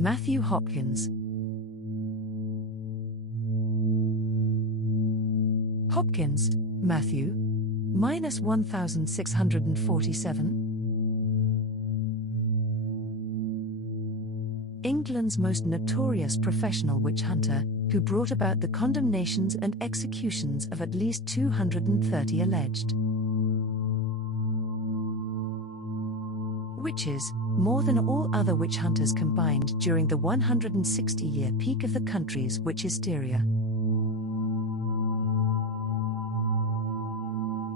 Mathew Hopkins. Hopkins, Mathew. -1647. England's most notorious professional witch hunter, who brought about the condemnations and executions of at least 230 alleged witches, more than all other witch hunters combined during the 160-year peak of the country's witch hysteria.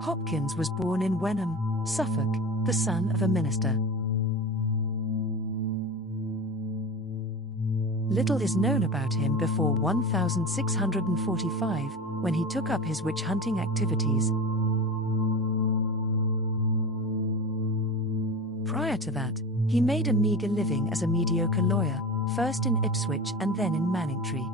Hopkins was born in Wenham, Suffolk, the son of a minister. Little is known about him before 1645, when he took up his witch hunting activities. Prior to that, he made a meager living as a mediocre lawyer, first in Ipswich and then in Manningtree.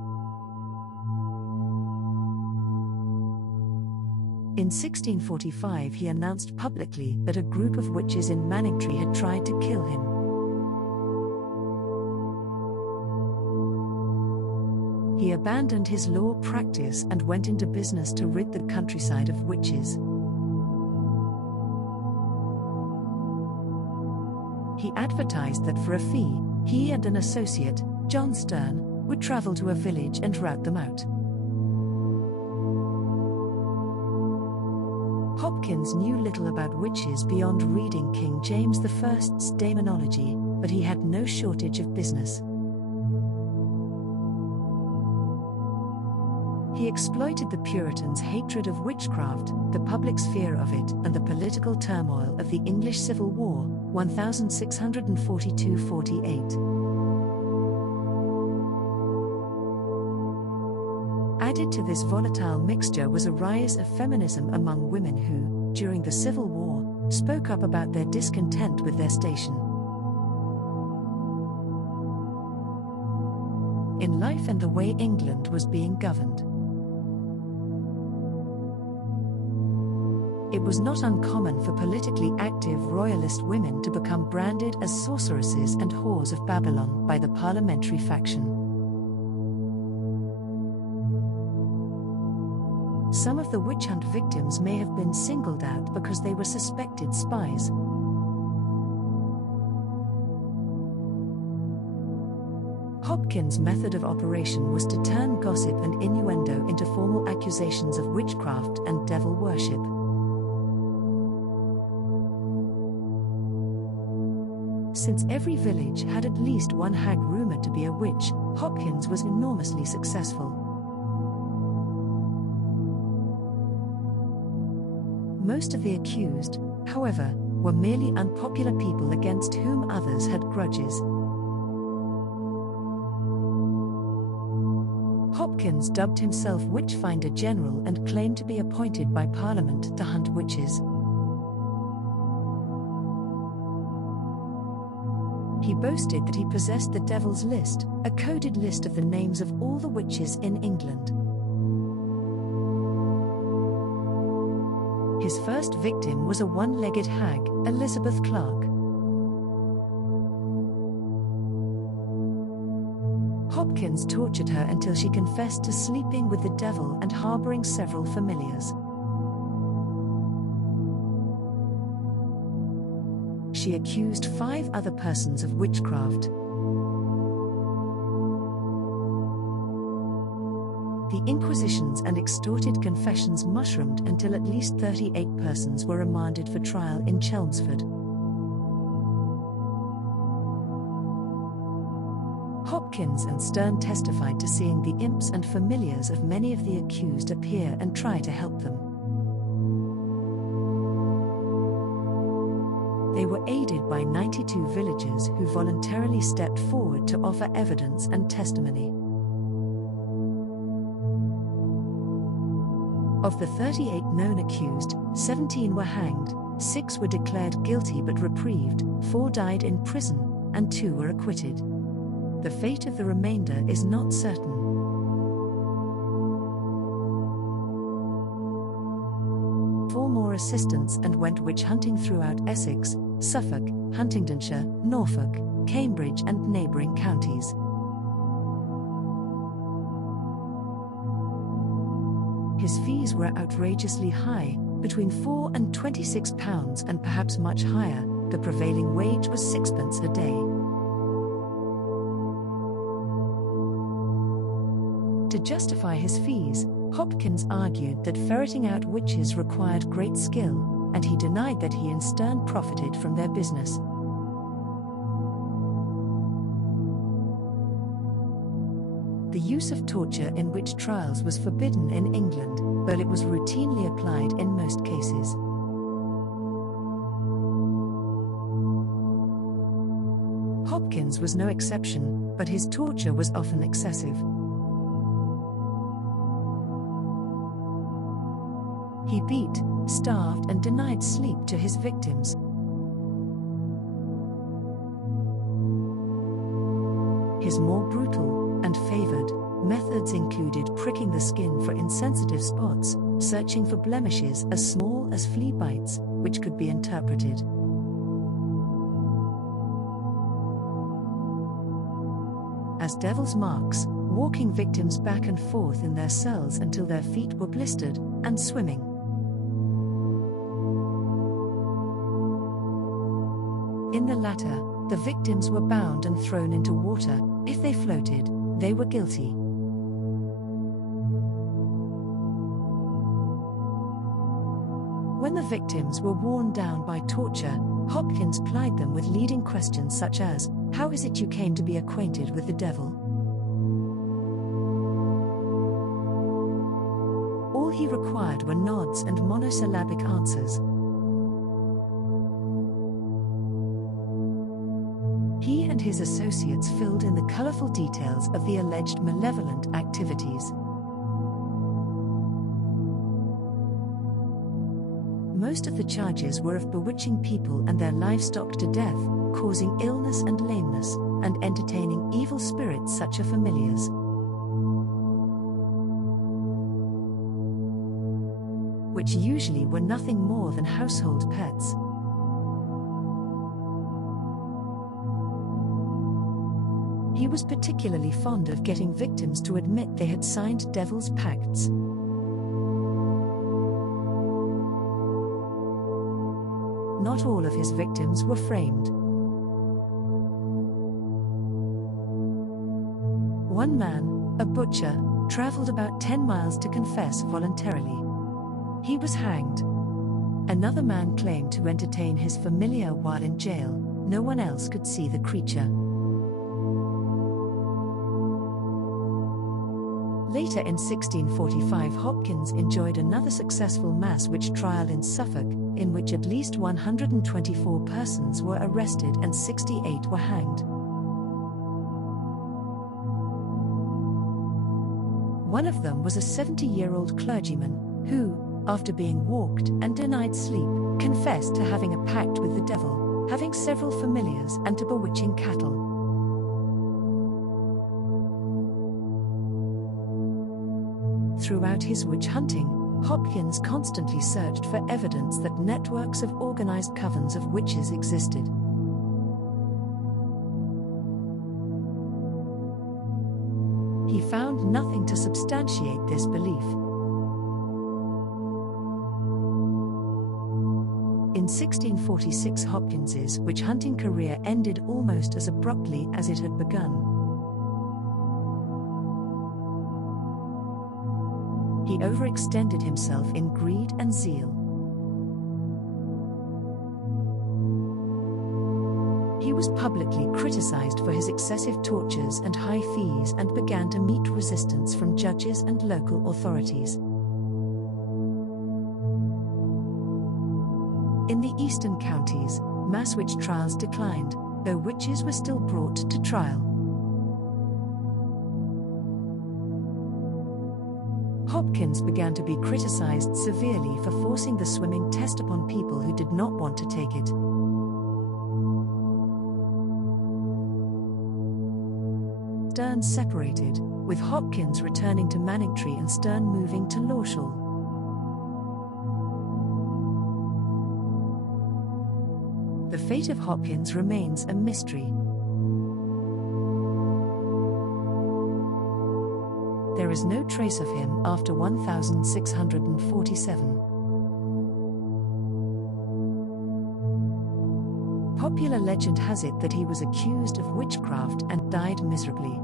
In 1645 he announced publicly that a group of witches in Manningtree had tried to kill him. He abandoned his law practice and went into business to rid the countryside of witches. He advertised that for a fee, he and an associate, John Stearne, would travel to a village and rout them out. Hopkins knew little about witches beyond reading King James I's Daemonologie, but he had no shortage of business. He exploited the Puritans' hatred of witchcraft, the public's fear of it, and the political turmoil of the English Civil War, 1642–48. Added to this volatile mixture was a rise of feminism among women who, during the Civil War, spoke up about their discontent with their station in life and the way England was being governed. It was not uncommon for politically active royalist women to become branded as sorceresses and whores of Babylon by the parliamentary faction. Some of the witch hunt victims may have been singled out because they were suspected spies. Hopkins' method of operation was to turn gossip and innuendo into formal accusations of witchcraft and devil worship. Since every village had at least one hag rumored to be a witch, Hopkins was enormously successful. Most of the accused, however, were merely unpopular people against whom others had grudges. Hopkins dubbed himself Witchfinder General and claimed to be appointed by Parliament to hunt witches. He boasted that he possessed the Devil's List, a coded list of the names of all the witches in England. His first victim was a one-legged hag, Elizabeth Clark. Hopkins tortured her until she confessed to sleeping with the devil and harboring several familiars. She accused 5 other persons of witchcraft. The inquisitions and extorted confessions mushroomed until at least 38 persons were remanded for trial in Chelmsford. Hopkins and Stearne testified to seeing the imps and familiars of many of the accused appear and try to help them. They were aided by 92 villagers who voluntarily stepped forward to offer evidence and testimony. Of the 38 known accused, 17 were hanged, 6 were declared guilty but reprieved, 4 died in prison, and 2 were acquitted. The fate of the remainder is not certain. Four more assistants and went witch hunting throughout Essex, Suffolk, Huntingdonshire, Norfolk, Cambridge and neighbouring counties. His fees were outrageously high, between £4 and £26 and perhaps much higher. The prevailing wage was sixpence a day. To justify his fees, Hopkins argued that ferreting out witches required great skill, and he denied that he and Stearne profited from their business. The use of torture in witch trials was forbidden in England, but it was routinely applied in most cases. Hopkins was no exception, but his torture was often excessive. He beat, starved and denied sleep to his victims. His more brutal and favored methods included pricking the skin for insensitive spots, searching for blemishes as small as flea bites, which could be interpreted as devil's marks, walking victims back and forth in their cells until their feet were blistered, and swimming. In the latter, the victims were bound and thrown into water. If they floated, they were guilty. When the victims were worn down by torture, Hopkins plied them with leading questions such as, "How is it you came to be acquainted with the devil?" All he required were nods and monosyllabic answers. He and his associates filled in the colorful details of the alleged malevolent activities. Most of the charges were of bewitching people and their livestock to death, causing illness and lameness, and entertaining evil spirits such as familiars. Which usually were nothing more than household pets. He was particularly fond of getting victims to admit they had signed devil's pacts. Not all of his victims were framed. One man, a butcher, traveled about 10 miles to confess voluntarily. He was hanged. Another man claimed to entertain his familiar while in jail. No one else could see the creature. Later in 1645, Hopkins enjoyed another successful mass witch trial in Suffolk, in which at least 124 persons were arrested and 68 were hanged. One of them was a 70-year-old clergyman, who, after being walked and denied sleep, confessed to having a pact with the devil, having several familiars and to bewitching cattle. Throughout his witch hunting, Hopkins constantly searched for evidence that networks of organized covens of witches existed. He found nothing to substantiate this belief. In 1646, Hopkins's witch hunting career ended almost as abruptly as it had begun. He overextended himself in greed and zeal. He was publicly criticized for his excessive tortures and high fees and began to meet resistance from judges and local authorities. In the eastern counties, mass witch trials declined, though witches were still brought to trial. Hopkins began to be criticized severely for forcing the swimming test upon people who did not want to take it. Stearne separated, with Hopkins returning to Manningtree and Stearne moving to Lawshall. The fate of Hopkins remains a mystery. There is no trace of him after 1647. Popular legend has it that he was accused of witchcraft and died miserably.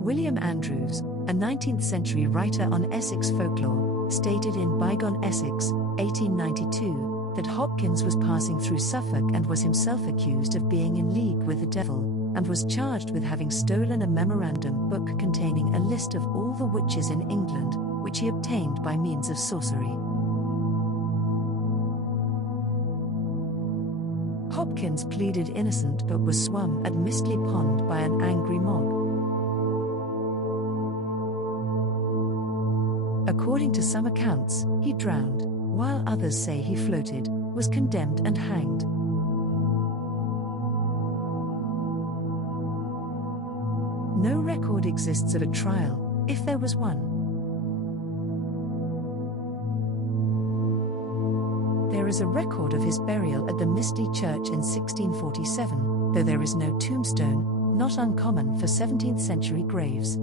William Andrews, a 19th-century writer on Essex folklore, stated in Bygone Essex, 1892, that Hopkins was passing through Suffolk and was himself accused of being in league with the devil, and was charged with having stolen a memorandum book containing a list of all the witches in England, which he obtained by means of sorcery. Hopkins pleaded innocent but was swum at Mistley Pond by an angry mob. According to some accounts, he drowned, while others say he floated, was condemned and hanged. No record exists of a trial, if there was one. There is a record of his burial at the Mistley Church in 1647, though there is no tombstone, not uncommon for 17th-century graves.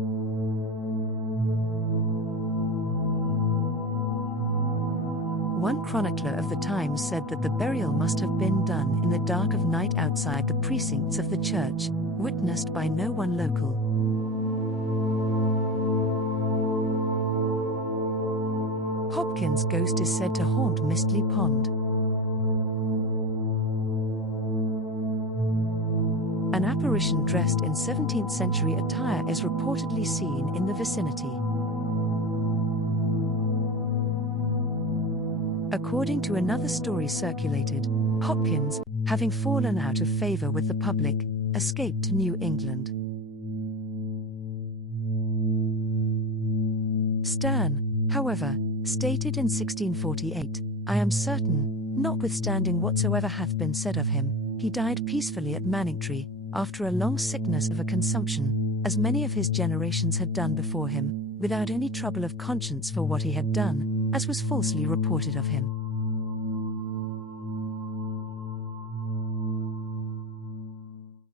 One chronicler of the times said that the burial must have been done in the dark of night outside the precincts of the church, witnessed by no one local. Hopkins' ghost is said to haunt Mistley Pond. An apparition dressed in 17th-century attire is reportedly seen in the vicinity. According to another story circulated, Hopkins, having fallen out of favor with the public, escaped to New England. Stearne, however, stated in 1648, "I am certain, notwithstanding whatsoever hath been said of him, he died peacefully at Manningtree, after a long sickness of a consumption, as many of his generations had done before him, without any trouble of conscience for what he had done, as was falsely reported of him."